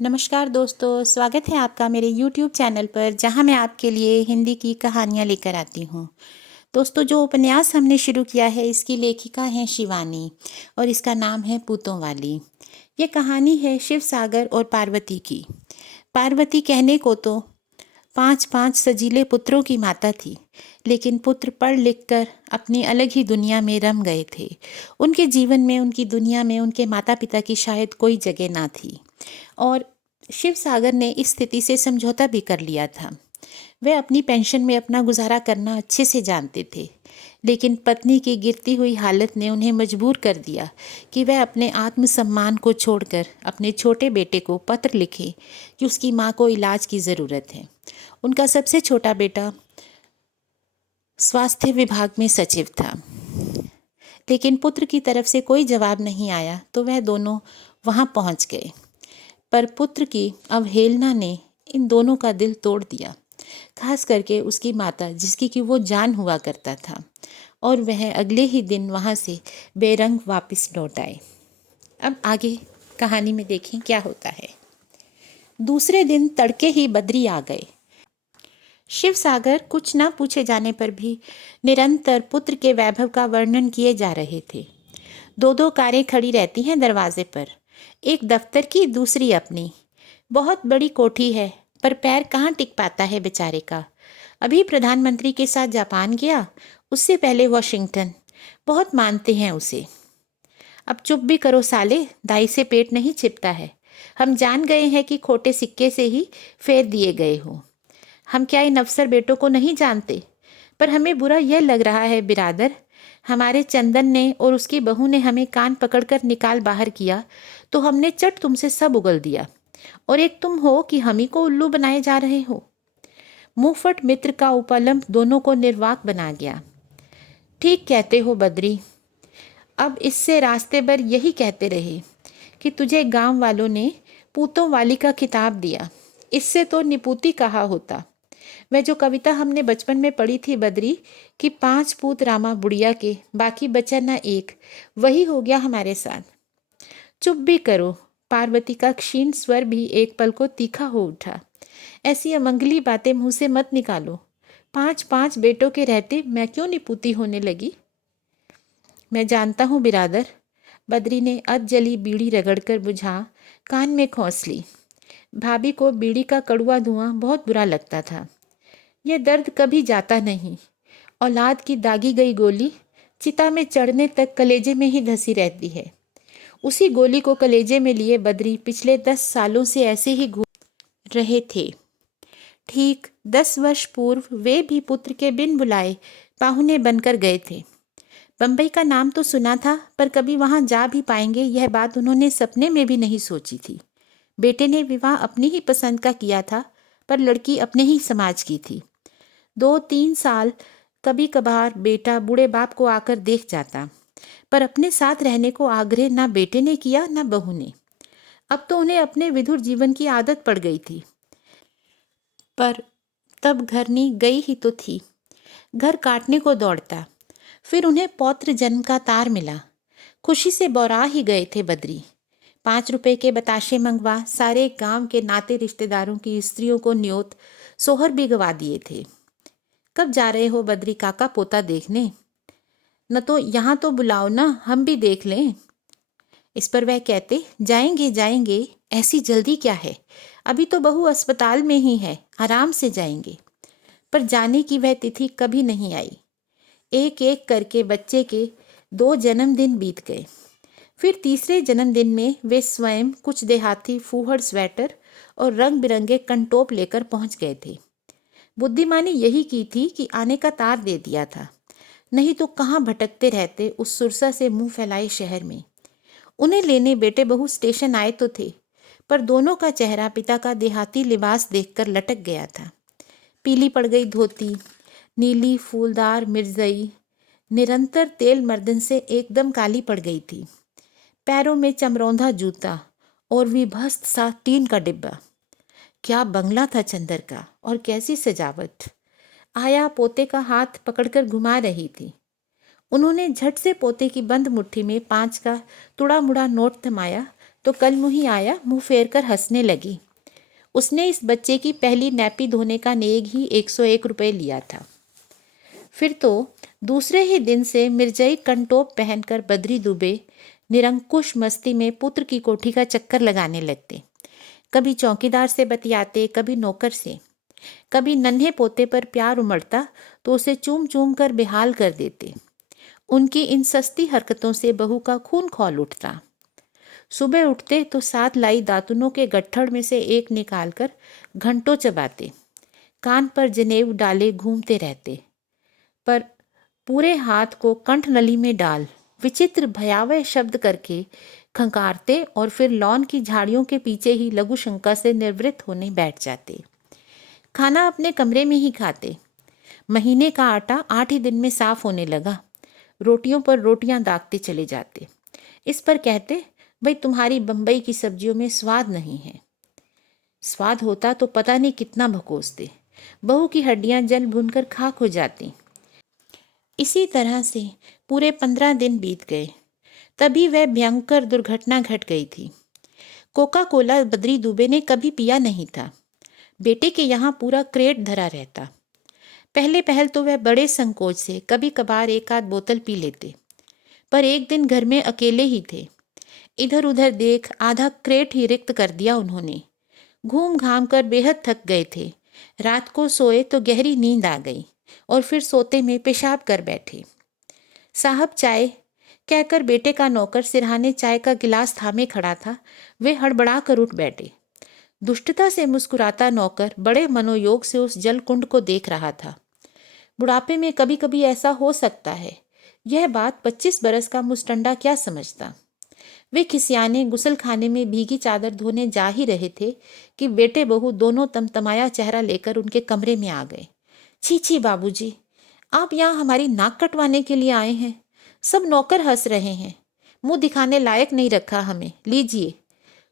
नमस्कार दोस्तों, स्वागत है आपका मेरे YouTube चैनल पर जहां मैं आपके लिए हिंदी की कहानियां लेकर आती हूं। दोस्तों, जो उपन्यास हमने शुरू किया है इसकी लेखिका हैं शिवानी और इसका नाम है पूतों वाली। ये कहानी है शिव सागर और पार्वती की। पार्वती कहने को तो 5-5 सजीले पुत्रों की माता थी, लेकिन पुत्र पढ़ लिख कर अपनी अलग ही दुनिया में रम गए थे। उनके जीवन में, उनकी दुनिया में उनके माता पिता की शायद कोई जगह ना थी और शिव सागर ने इस स्थिति से समझौता भी कर लिया था। वह अपनी पेंशन में अपना गुजारा करना अच्छे से जानते थे, लेकिन पत्नी की गिरती हुई हालत ने उन्हें मजबूर कर दिया कि वह अपने आत्मसम्मान को छोड़कर अपने छोटे बेटे को पत्र लिखे कि उसकी माँ को इलाज की ज़रूरत है। उनका सबसे छोटा बेटा स्वास्थ्य विभाग में सचिव था, लेकिन पुत्र की तरफ से कोई जवाब नहीं आया तो वह दोनों वहाँ पहुँच गए। पर पुत्र की अवहेलना ने इन दोनों का दिल तोड़ दिया, खास करके उसकी माता जिसकी कि वो जान हुआ करता था, और वह अगले ही दिन वहाँ से बेरंग वापस लौट आए। अब आगे कहानी में देखें क्या होता है। दूसरे दिन तड़के ही बद्री आ गए। शिव सागर कुछ न पूछे जाने पर भी निरंतर पुत्र के वैभव का वर्णन किए जा रहे थे। 2-2 कारें खड़ी रहती हैं दरवाजे पर, एक दफ्तर की, दूसरी अपनी। बहुत बड़ी कोठी है, पर पैर कहाँ टिक पाता है बेचारे का। अभी प्रधानमंत्री के साथ जापान गया, उससे पहले वॉशिंगटन। बहुत मानते हैं उसे। अब चुप भी करो साले, दाई से पेट नहीं छिपता है। हम जान गए हैं कि खोटे सिक्के से ही फेर दिए गए हो। हम क्या इन अफसर बेटों को नहीं जानते? पर हमें बुरा यह लग रहा है बिरादर, हमारे चंदन ने और उसकी बहू ने हमें कान पकड़कर निकाल बाहर किया तो हमने चट तुमसे सब उगल दिया, और एक तुम हो कि हम ही को उल्लू बनाए जा रहे हो। मुंहफट मित्र का उपलम्ब दोनों को निर्वाक बना गया। ठीक कहते हो बद्री, अब इससे रास्ते भर यही कहते रहे कि तुझे गांव वालों ने पूतों वाली का खिताब दिया। इससे तो निपुती कहा होता। वह जो कविता हमने बचपन में पढ़ी थी बद्री, कि 5 पूत रामा बुढ़िया के, बाकी बचा न एक, वही हो गया हमारे साथ। चुप भी करो। पार्वती का क्षीण स्वर भी एक पल को तीखा हो उठा। ऐसी अमंगली बातें मुंह से मत निकालो। 5-5 बेटों के रहते मैं क्यों निपुती होने लगी? मैं जानता हूँ बिरादर। बद्री ने अध जली बीड़ी रगड़कर बुझा कान में खोस ली। भाभी को बीड़ी का कड़वा धुआं बहुत बुरा लगता था। यह दर्द कभी जाता नहीं। औलाद की दागी गई गोली चिता में चढ़ने तक कलेजे में ही धसी रहती है। उसी गोली को कलेजे में लिए बद्री पिछले 10 सालों से ऐसे ही घूम रहे थे। ठीक 10 वर्ष पूर्व वे भी पुत्र के बिन बुलाए पाहुने बनकर गए थे। बम्बई का नाम तो सुना था, पर कभी वहां जा भी पाएंगे यह बात उन्होंने सपने में भी नहीं सोची थी। बेटे ने विवाह अपनी ही पसंद का किया था, पर लड़की अपने ही समाज की थी। 2-3 साल कभी कभार बेटा बूढ़े बाप को आकर देख जाता, पर अपने साथ रहने को आग्रह ना बेटे ने किया ना बहू ने। अब तो उन्हें अपने विधुर जीवन की आदत पड़ गई थी। पर तब घरनी गई ही तो थी। घर काटने को दौड़ता। फिर उन्हें पौत्र जन्म का तार मिला। खुशी से बौरा ही गए थे बद्री। 5 रुपए के बताशे मंगवा सारे गांव के नाते रिश्तेदारों की स्त्रियों को न्योत सोहर भी गवा दिए थे। कब जा रहे हो बद्री काका पोता देखने? न तो यहाँ तो बुलाओ ना, हम भी देख लें। इस पर वह कहते, जाएंगे जाएंगे, ऐसी जल्दी क्या है, अभी तो बहू अस्पताल में ही है, आराम से जाएंगे। पर जाने की वह तिथि कभी नहीं आई। एक एक करके बच्चे के 2 जन्मदिन बीत गए। फिर तीसरे जन्मदिन में वे स्वयं कुछ देहाती फूहड़ स्वेटर और रंग बिरंगे कंटोप लेकर पहुंच गए थे। बुद्धिमानी यही की थी कि आने का तार दे दिया था, नहीं तो कहाँ भटकते रहते उस सुरसा से मुंह फैलाए शहर में। उन्हें लेने बेटे बहू स्टेशन आए तो थे, पर दोनों का चेहरा पिता का देहाती लिबास देखकर लटक गया था। पीली पड़ गई धोती, नीली फूलदार मिर्जई निरंतर तेल मर्दन से एकदम काली पड़ गई थी। पैरों में चमरौंधा जूता और विभस्त सा टीन का डिब्बा। क्या बंगला था चंदर का, और कैसी सजावट। आया पोते का हाथ पकड़कर घुमा रही थी। उन्होंने झट से पोते की बंद मुट्ठी में 5 का तुड़ा मुड़ा नोट थमाया तो कल मुही आया मुंह फेर कर हंसने लगी। उसने इस बच्चे की पहली नैपी धोने का नेग ही 101 रुपये लिया था। फिर तो दूसरे ही दिन से मिर्जई कंटोप पहनकर बद्री दुबे निरंकुश मस्ती में पुत्र की कोठी का चक्कर लगाने लगते। कभी चौकीदार से बतियाते, कभी नौकर से। कभी नन्हे पोते पर प्यार उमड़ता तो उसे चूम चूम कर बेहाल कर देते। उनकी इन सस्ती हरकतों से बहू का खून खौल उठता। सुबह उठते तो साथ लाई दातुनों के गट्ठड़ में से एक निकालकर घंटों चबाते। कान पर जनेऊ डाले घूमते रहते, पर पूरे हाथ को कंठ नली में डाल विचित्र भयावह शब्द करके खंकारते और फिर लॉन की झाड़ियों के पीछे ही लघु शंका से निवृत्त होने बैठ जाते। खाना अपने कमरे में ही खाते। महीने का आटा 8 ही दिन में साफ होने लगा। रोटियों पर रोटियां दागते चले जाते। इस पर कहते, भाई तुम्हारी बम्बई की सब्जियों में स्वाद नहीं है। स्वाद होता तो पता नहीं कितना भकोसते। बहू की हड्डियां जल भुनकर खाक हो जाती। इसी तरह से पूरे 15 दिन बीत गए। तभी वह भयंकर दुर्घटना घट गई थी। कोका कोला बद्री दुबे ने कभी पिया नहीं था। बेटे के यहाँ पूरा क्रेट धरा रहता। पहले पहल तो वह बड़े संकोच से कभी कभार एक आध बोतल पी लेते, पर एक दिन घर में अकेले ही थे। इधर उधर देख आधा क्रेट ही रिक्त कर दिया उन्होंने। घूम घाम कर बेहद थक गए थे। रात को सोए तो गहरी नींद आ गई और फिर सोते में पेशाब कर बैठे। साहब चाय कहकर बेटे का नौकर सिरहाने चाय का गिलास थामे खड़ा था। वे हड़बड़ा कर उठ बैठे। दुष्टता से मुस्कुराता नौकर बड़े मनोयोग से उस जल कुंड को देख रहा था। बुढ़ापे में कभी कभी ऐसा हो सकता है। यह बात 25 बरस का मुस्टंडा क्या समझता। वे खिसियाने गुसल खाने में भीगी चादर धोने जा ही रहे थे कि बेटे बहू दोनों तमतमाया चेहरा लेकर उनके कमरे में आ गए। छी छी बाबूजी, आप यहाँ हमारी नाक कटवाने के लिए आए हैं। सब नौकर हंस रहे हैं। मुंह दिखाने लायक नहीं रखा हमें। लीजिए।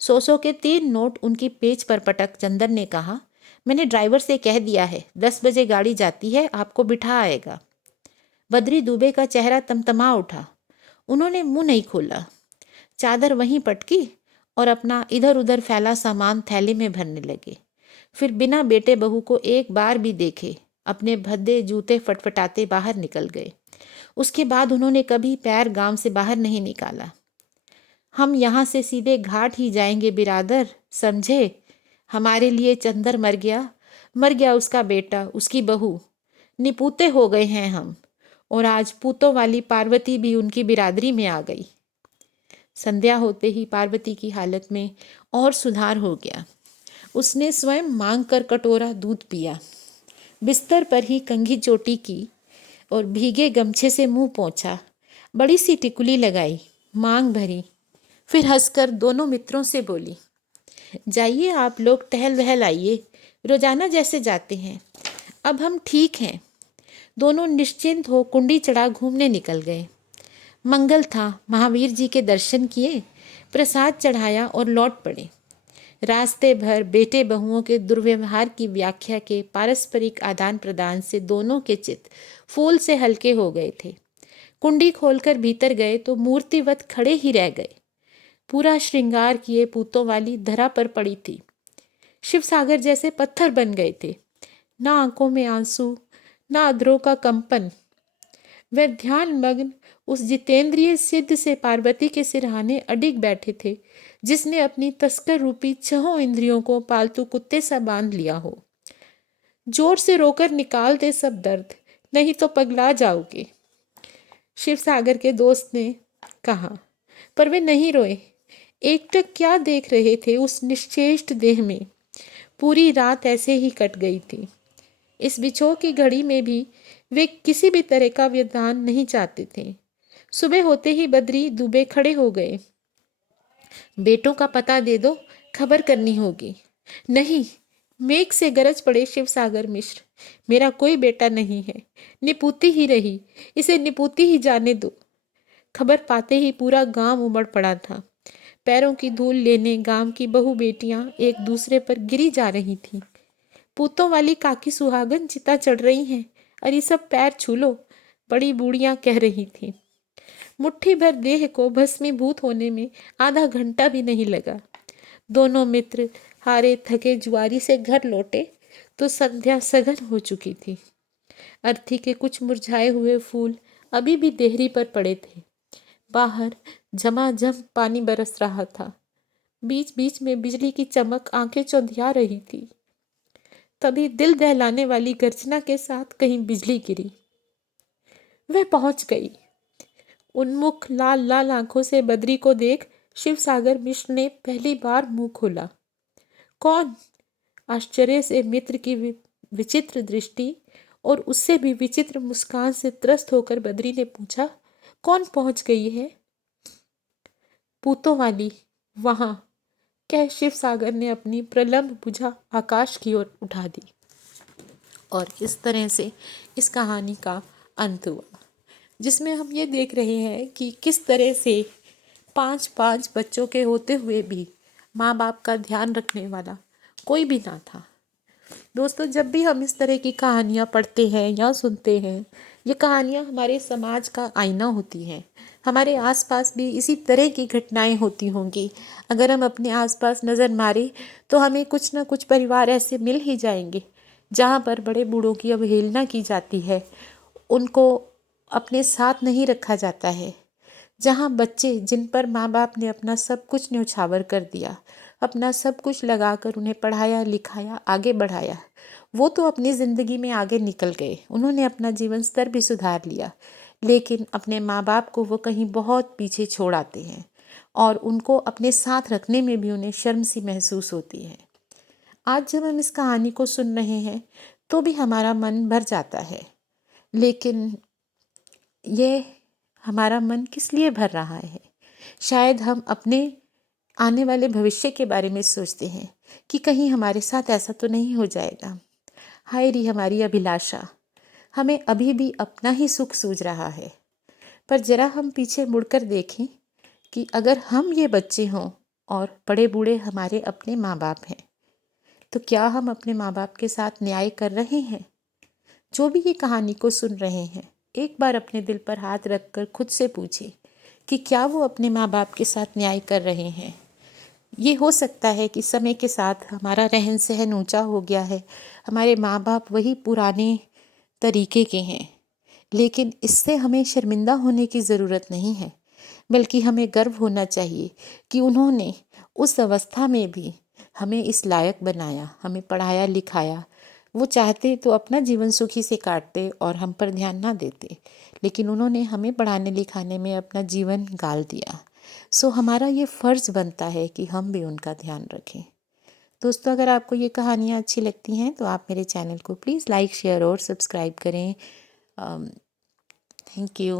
100 के 3 नोट उनकी पेज पर पटक चंदर ने कहा, मैंने ड्राइवर से कह दिया है 10 बजे गाड़ी जाती है, आपको बिठा आएगा। बद्री दुबे का चेहरा तमतमा उठा। उन्होंने मुंह नहीं खोला। चादर वहीं पटकी और अपना इधर उधर फैला सामान थैले में भरने लगे। फिर बिना बेटे बहू को एक बार भी देखे अपने भद्दे जूते फटफटाते बाहर निकल गए। उसके बाद उन्होंने कभी पैर गांव से बाहर नहीं निकाला। हम यहाँ से सीधे घाट ही जाएंगे बिरादर, समझे। हमारे लिए चंदर मर गया उसका बेटा, उसकी बहू। निपूते हो गए हैं हम, और आज पूतों वाली पार्वती भी उनकी बिरादरी में आ गई। संध्या होते ही पार्वती की हालत में और सुधार हो गया। उसने स्वयं मांग कर कटोरा दूध पिया, बिस्तर पर ही कंघी चोटी की और भीगे गमछे से मुंह पोंछा। बड़ी सी टिकुली लगाई, मांग भरी, फिर हंसकर दोनों मित्रों से बोली, जाइए आप लोग टहल वहल आइए, रोजाना जैसे जाते हैं। अब हम ठीक हैं। दोनों निश्चिंत हो कुंडी चढ़ा घूमने निकल गए। मंगल था। महावीर जी के दर्शन किए, प्रसाद चढ़ाया और लौट पड़े। रास्ते भर बेटे बहुओं के दुर्व्यवहार की व्याख्या के पारस्परिक आदान प्रदान से दोनों के चित्त फूल से हल्के हो गए थे। कुंडी खोलकर भीतर गए तो मूर्तिवत खड़े ही रह गए। पूरा श्रृंगार किए पूतों वाली धरा पर पड़ी थी। शिव सागर जैसे पत्थर बन गए थे। ना आंखों में आंसू, ना अधरों का कंपन। वह ध्यान मग्न उस जितेंद्रिय सिद्ध से पार्वती के सिरहाने अडिग बैठे थे, जिसने अपनी तस्कर रूपी 6 इंद्रियों को पालतू कुत्ते सा बांध लिया हो। जोर से रोकर निकाल दे सब दर्द, नहीं तो पगला जाओगे, शिव सागर के दोस्त ने कहा। पर वे नहीं रोए। एकटक क्या देख रहे थे उस निश्चेष्ट देह में। पूरी रात ऐसे ही कट गई थी। इस बिछोह की घड़ी में भी वे किसी भी तरह का व्यवधान नहीं चाहते थे। सुबह होते ही बद्री दुबे खड़े हो गए। बेटों का पता दे दो, खबर करनी होगी। नहीं, मेघ से गरज पड़े शिव सागर मिश्र, मेरा कोई बेटा नहीं है। निपूती ही रही, इसे निपूती ही जाने दो। खबर पाते ही पूरा गांव उमड़ पड़ा था। पैरों की धूल लेने गांव की बहू बेटियां एक दूसरे पर गिरी जा रही थीं। पूतों वाली काकी सुहागन चिता चढ़ रही हैं, अरे सब पैर छू लो, बड़ी बूढ़ियां कह रही थीं। मुट्ठी भर देह को भस्मीभूत होने में आधा घंटा भी नहीं लगा। दोनों मित्र हारे थके जुआरी से घर लौटे तो संध्या सघन हो चुकी थी। अर्थी के कुछ मुरझाए हुए फूल अभी भी देहरी पर पड़े थे। बाहर झमाझम पानी बरस रहा था। बीच बीच में बिजली की चमक आंखें चौंधिया रही थी। तभी दिल दहलाने वाली गर्जना के साथ कहीं बिजली गिरी। वह पहुंच गई। उन्मुख लाल लाल आंखों से बद्री को देख शिवसागर मिश्र ने पहली बार मुंह खोला। कौन? आश्चर्य से मित्र की विचित्र दृष्टि और उससे भी विचित्र मुस्कान से त्रस्त होकर बद्री ने पूछा, कौन पहुंच गई है? पूतों वाली वहां, कह शिवसागर ने अपनी प्रलंब भुजा आकाश की ओर उठा दी। और इस तरह से इस कहानी का अंत हुआ, जिसमें हम ये देख रहे हैं कि किस तरह से 5 बच्चों के होते हुए भी माँ बाप का ध्यान रखने वाला कोई भी ना था। दोस्तों, जब भी हम इस तरह की कहानियाँ पढ़ते हैं या सुनते हैं, ये कहानियाँ हमारे समाज का आईना होती हैं। हमारे आसपास भी इसी तरह की घटनाएं होती होंगी। अगर हम अपने आसपास नज़र मारें तो हमें कुछ ना कुछ परिवार ऐसे मिल ही जाएंगे जहाँ पर बड़े बूढ़ों की अवहेलना की जाती है, उनको अपने साथ नहीं रखा जाता है, जहाँ बच्चे जिन पर माँ बाप ने अपना सब कुछ न्यौछावर कर दिया, अपना सब कुछ लगाकर उन्हें पढ़ाया लिखाया आगे बढ़ाया, वो तो अपनी ज़िंदगी में आगे निकल गए, उन्होंने अपना जीवन स्तर भी सुधार लिया, लेकिन अपने माँ बाप को वो कहीं बहुत पीछे छोड़ आते हैं और उनको अपने साथ रखने में भी उन्हें शर्म सी महसूस होती है। आज जब हम इस कहानी को सुन रहे हैं तो भी हमारा मन भर जाता है, लेकिन ये हमारा मन किस लिए भर रहा है? शायद हम अपने आने वाले भविष्य के बारे में सोचते हैं कि कहीं हमारे साथ ऐसा तो नहीं हो जाएगा। हाय री हमारी अभिलाषा, हमें अभी भी अपना ही सुख सूझ रहा है। पर जरा हम पीछे मुड़कर देखें कि अगर हम ये बच्चे हों और बड़े बूढ़े हमारे अपने माँ बाप हैं, तो क्या हम अपने माँ बाप के साथ न्याय कर रहे हैं? जो भी ये कहानी को सुन रहे हैं, एक बार अपने दिल पर हाथ रखकर खुद से पूछे कि क्या वो अपने माँ बाप के साथ न्याय कर रहे हैं। ये हो सकता है कि समय के साथ हमारा रहन सहन ऊंचा हो गया है, हमारे माँ बाप वही पुराने तरीके के हैं, लेकिन इससे हमें शर्मिंदा होने की ज़रूरत नहीं है, बल्कि हमें गर्व होना चाहिए कि उन्होंने उस अवस्था में भी हमें इस लायक बनाया, हमें पढ़ाया लिखाया। वो चाहते तो अपना जीवन सुखी से काटते और हम पर ध्यान ना देते, लेकिन उन्होंने हमें पढ़ाने लिखाने में अपना जीवन गाल दिया। सो हमारा ये फ़र्ज़ बनता है कि हम भी उनका ध्यान रखें। दोस्तों, अगर आपको ये कहानियाँ अच्छी लगती हैं तो आप मेरे चैनल को प्लीज़ लाइक शेयर और सब्सक्राइब करें। Thank you.